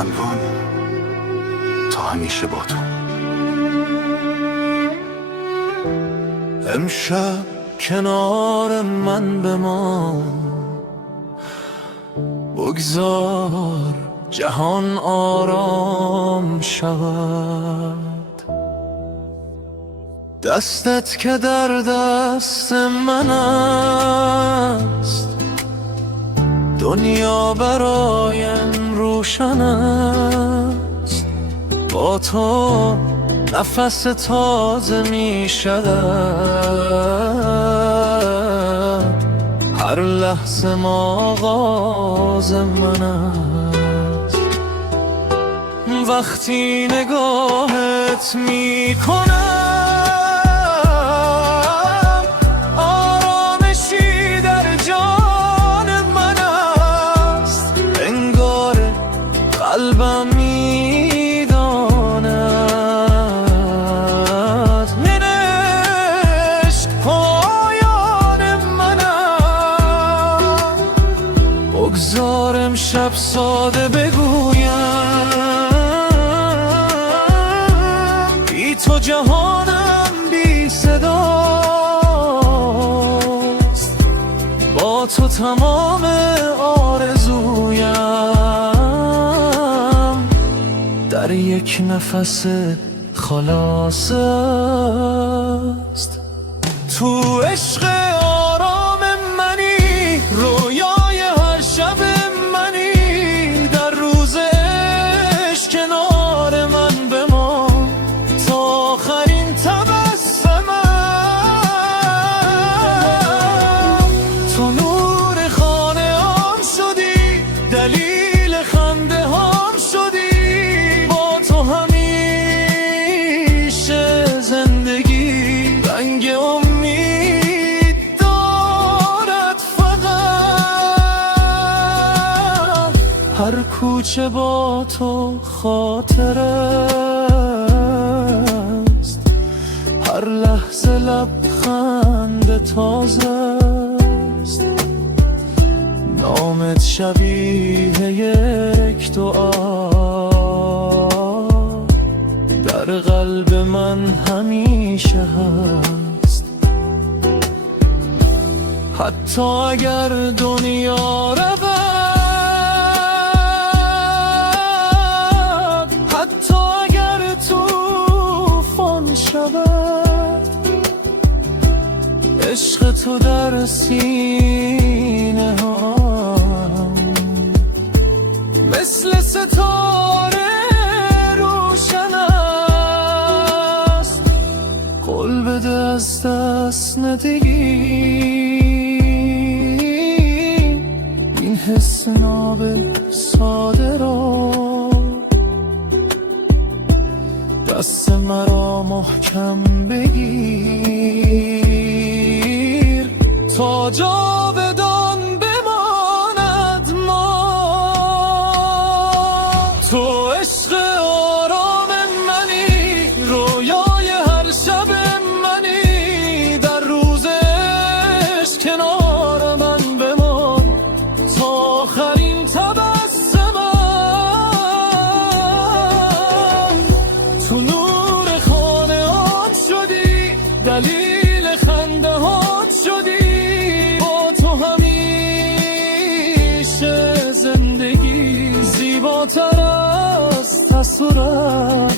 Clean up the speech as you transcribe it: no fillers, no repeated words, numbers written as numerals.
پنهان تا همیشه با تو. امشب کنار من بمان، بگذار جهان آرام شود. دستت که در دست من است، دنیا برایم روشن است. با تو نفس تازه می شود، هر لحظه ما آغاز من است. وقتی نگاهت می کنم، آرامشی در جان من است. انگار قلبم می داند من عشق پایان من است. بگذار امشب ساده بگویم، بی تو جهانم بی صداست. با تو تمام آرزویم در یک نفس خلاص است. تو عشق آرام منی، رویای هر شب منی. در روز عشق کنار من بمان تا آخرین تبسمم. تو نور خانه هم شدی، دلیل خنده هم شدی. با تو همیشه زندگی رنگ امید دارد فقط. هر کوچه با تو خاطر است، هر لحظه لبخند تازه است. نامت شبیه یک دعا در قلب من همیشه هست. حتی اگر دنیا رود، حتی اگر طوفان شود، عشق تو در سینه هم مثل ستاره روشن است. قول بده از دست ندهی این حس ناب ساده را. دست مرا محکم بگیر تا جاودان بماند ما. تو عشق آرام منی، رویای هر شب منی. در روز عشق کنار من بمان تا آخرین تبسمم. تو نور خانه هم شدی، دلیل خنده هم شدی. با تو همیشه زندگی زیباتر از تصور.